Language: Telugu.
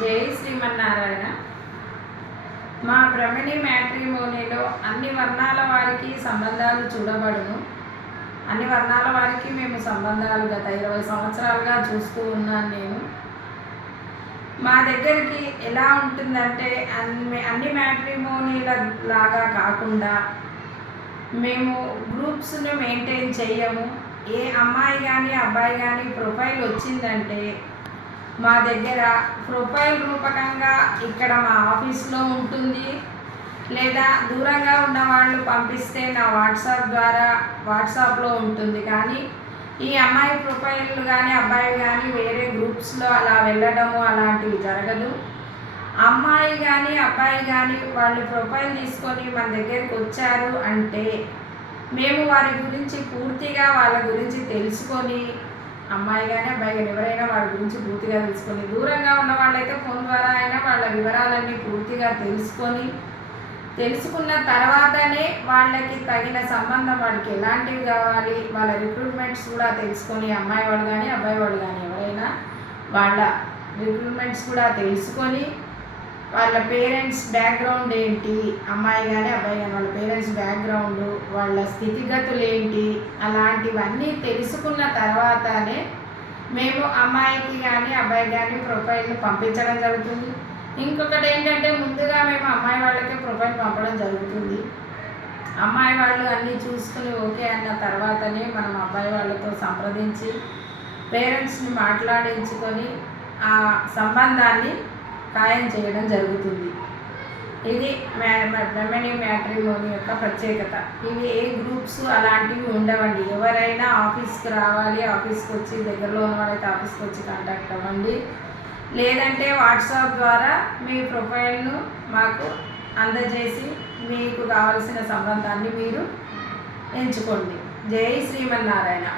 జై శ్రీమన్నారాయణ. మా బ్రహ్మణి మ్యాట్రిమోనీలో అన్ని వర్ణాల వారికి సంబంధాలు చూడబడును. అన్ని వర్ణాల వారికి మేము సంబంధాలు గత 20 సంవత్సరాలుగా చూస్తూ ఉన్నాను నేను. మా దగ్గరికి ఎలా ఉంటుందంటే అన్ని మ్యాట్రిమోనీల లాగా కాకుండా మేము గ్రూప్స్ను మెయింటైన్ చెయ్యము. ఏ అమ్మాయి కానీ అబ్బాయి కానీ ప్రొఫైల్ వచ్చిందంటే మా దగ్గర ప్రొఫైల్ రూపకంగా ఇక్కడ మా ఆఫీస్లో ఉంటుంది, లేదా దూరంగా ఉన్న వాళ్ళు పంపిస్తే నా వాట్సాప్లో ఉంటుంది. కానీ ఈ అమ్మాయి ప్రొఫైల్ కానీ అబ్బాయి కానీ వేరే గ్రూప్స్లో అలా వెళ్ళడము అలాంటివి జరగదు. అమ్మాయి కానీ అబ్బాయి కానీ వాళ్ళు ప్రొఫైల్ తీసుకొని మన దగ్గరికి వచ్చారు అంటే మేము వారి గురించి పూర్తిగా వాళ్ళ గురించి తెలుసుకొని, అమ్మాయి కానీ అబ్బాయి కానీ ఎవరైనా వాళ్ళ గురించి పూర్తిగా తెలుసుకొని, దూరంగా ఉన్న వాళ్ళైతే ఫోన్ ద్వారా అయినా వాళ్ళ వివరాలన్నీ పూర్తిగా తెలుసుకున్న తర్వాతనే వాళ్ళకి తగిన సంబంధం, వాళ్ళకి ఎలాంటివి కావాలి, వాళ్ళ రిక్రూట్మెంట్స్ కూడా తెలుసుకొని, అమ్మాయి వాళ్ళు కానీ అబ్బాయి వాళ్ళు కానీ ఎవరైనా వాళ్ళ రిక్రూట్మెంట్స్ కూడా తెలుసుకొని, వాళ్ళ పేరెంట్స్ బ్యాక్గ్రౌండ్ ఏంటి, అమ్మాయి కానీ అబ్బాయి కానీ వాళ్ళ పేరెంట్స్ బ్యాక్గ్రౌండ్, వాళ్ళ స్థితిగతులు ఏంటి, అలాంటివన్నీ తెలుసుకున్న తర్వాతనే మేము అమ్మాయికి కానీ అబ్బాయి కానీ ప్రొఫైల్ని పంపించడం జరుగుతుంది. ఇంకొకటి ఏంటంటే ముందుగా మేము అమ్మాయి వాళ్ళకే ప్రొఫైల్ పంపడం జరుగుతుంది. అమ్మాయి వాళ్ళు అన్నీ చూసుకుని ఓకే అన్న తర్వాతనే మనం అబ్బాయి వాళ్ళతో సంప్రదించి పేరెంట్స్ని మాట్లాడించుకొని ఆ సంబంధాన్ని ఖాయం చేయడం జరుగుతుంది. ఇది బ్రహ్మణి మ్యాట్రిమోనీ యొక్క ప్రత్యేకత. ఇవి ఏ గ్రూప్స్ అలాంటివి ఉండవండి. ఎవరైనా ఆఫీస్కి రావాలి, ఆఫీస్కి వచ్చి దగ్గరలో ఉన్న వాళ్ళైతే ఆఫీస్కి వచ్చి కాంటాక్ట్ అవ్వండి, లేదంటే వాట్సాప్ ద్వారా మీ ప్రొఫైల్ను మాకు అందజేసి మీకు కావలసిన సంబంధాన్ని మీరు ఎంచుకోండి. జై శ్రీమన్నారాయణ.